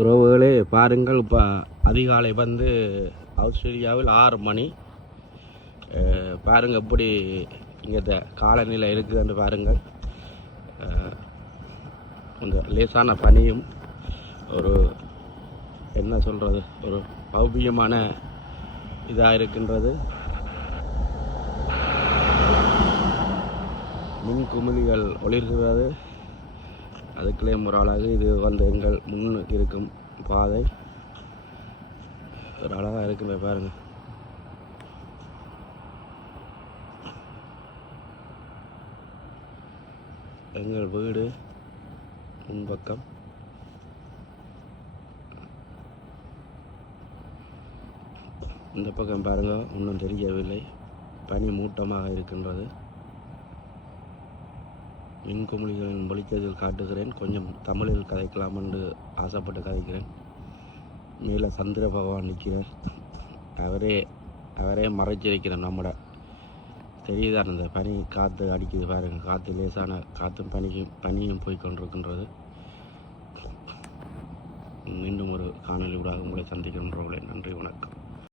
உறவுகளே பாருங்கள், இப்போ அதிகாலை வந்து ஆஸ்திரேலியாவில் 6 மணி. பாருங்கள் எப்படி இங்கே காலநிலை இருக்குதுன்னு பாருங்கள். கொஞ்சம் லேசான பனியும் ஒரு என்ன சொல்கிறது, ஒரு பௌபியமான இதாக இருக்கின்றது. மின் குமிழிகள் ஒளிர்கிறது. அதுக்குள்ளே ஒரு அழகு. இது வந்து எங்கள் முன் இருக்கும் பாதை ஒரு அழகாக இருக்குங்க பாருங்க. எங்கள் வீடு முன்பக்கம். இந்த பக்கம் பாருங்க, ஒன்றும் தெரியவில்லை. பனி மூட்டமாக இருக்கின்றது. மின்குமிழிகளின் வெளிச்சத்தில் காட்டுகிறேன். கொஞ்சம் தமிழில் கதைக்கலாம் என்று ஆசைப்பட்டு கதைக்கிறேன். மேலே சந்திர பகவான் நிற்கிறார். அவரே மறைச்சிருக்கிறார். நம்மட தெரியுதான் அந்த பனி காற்று அடிக்குது பாருங்கள். காற்று லேசான காற்றும் பனியும் போய் கொண்டிருக்கின்றது. மீண்டும் ஒரு காணொலி ஊடாக உங்களை சந்திக்கின்றவர்களே. நன்றி, வணக்கம்.